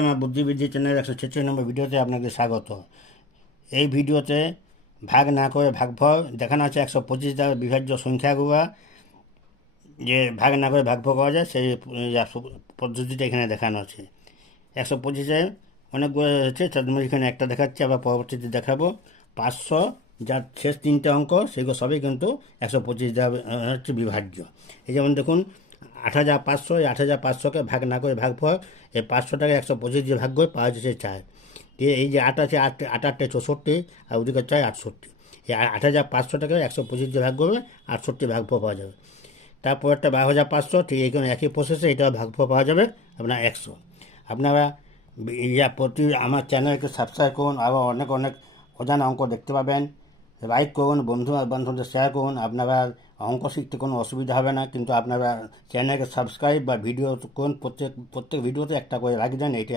আমার বুদ্ধিবৃদ্ধি চ্যানেল 146 নম্বর ভিডিওতে আপনাকে স্বাগত। এই ভিডিওতে ভাগ না করে ভাগফল দেখানো আছে 125 দ্বারা বিভাজ্য সংখ্যাগুলো যে ভাগ না করে ভাগফল করা যায় সেই পদ্ধতিটা এখানে দেখানো আছে। 125-এ অনেকগুলো হচ্ছে, তার মধ্যে এখানে একটা দেখাচ্ছে, আবার পরবর্তীতে দেখাবো 500, যার শেষ তিনটে অঙ্ক সেগুলো সবই কিন্তু 125 দ্বারা হচ্ছে বিভাজ্য। এই যেমন দেখুন 8,500, এই 8,500কে ভাগ না করে ভাগফল, এই 500টাকে 125 দিয়ে ভাগ করে পাওয়া যাচ্ছে 4। দিয়ে এই যে 8 আছে, 8 64, আর ওদিকে 4 68। এই 8,500টাকে 125 দিয়ে ভাগ করবে, 68 ভাগফল পাওয়া যাবে। তারপর একটা 12,500, ঠিক এখানে একই প্রসেসে এটা ভাগফল পাওয়া যাবে আপনার 100। আপনারা প্রতি আমার চ্যানেলকে সাবস্ক্রাইব করুন, আবার অনেক অনেক অজানা অঙ্ক দেখতে পাবেন। লাইক করুন, বান্ধবদের শেয়ার করুন। আপনারা অঙ্ক শিখতে কোনো অসুবিধা হবে না, কিন্তু আপনারা চ্যানেলকে সাবস্ক্রাইব বা ভিডিও করুন, প্রত্যেক ভিডিওতে একটা করে লাইক দেন, এইটা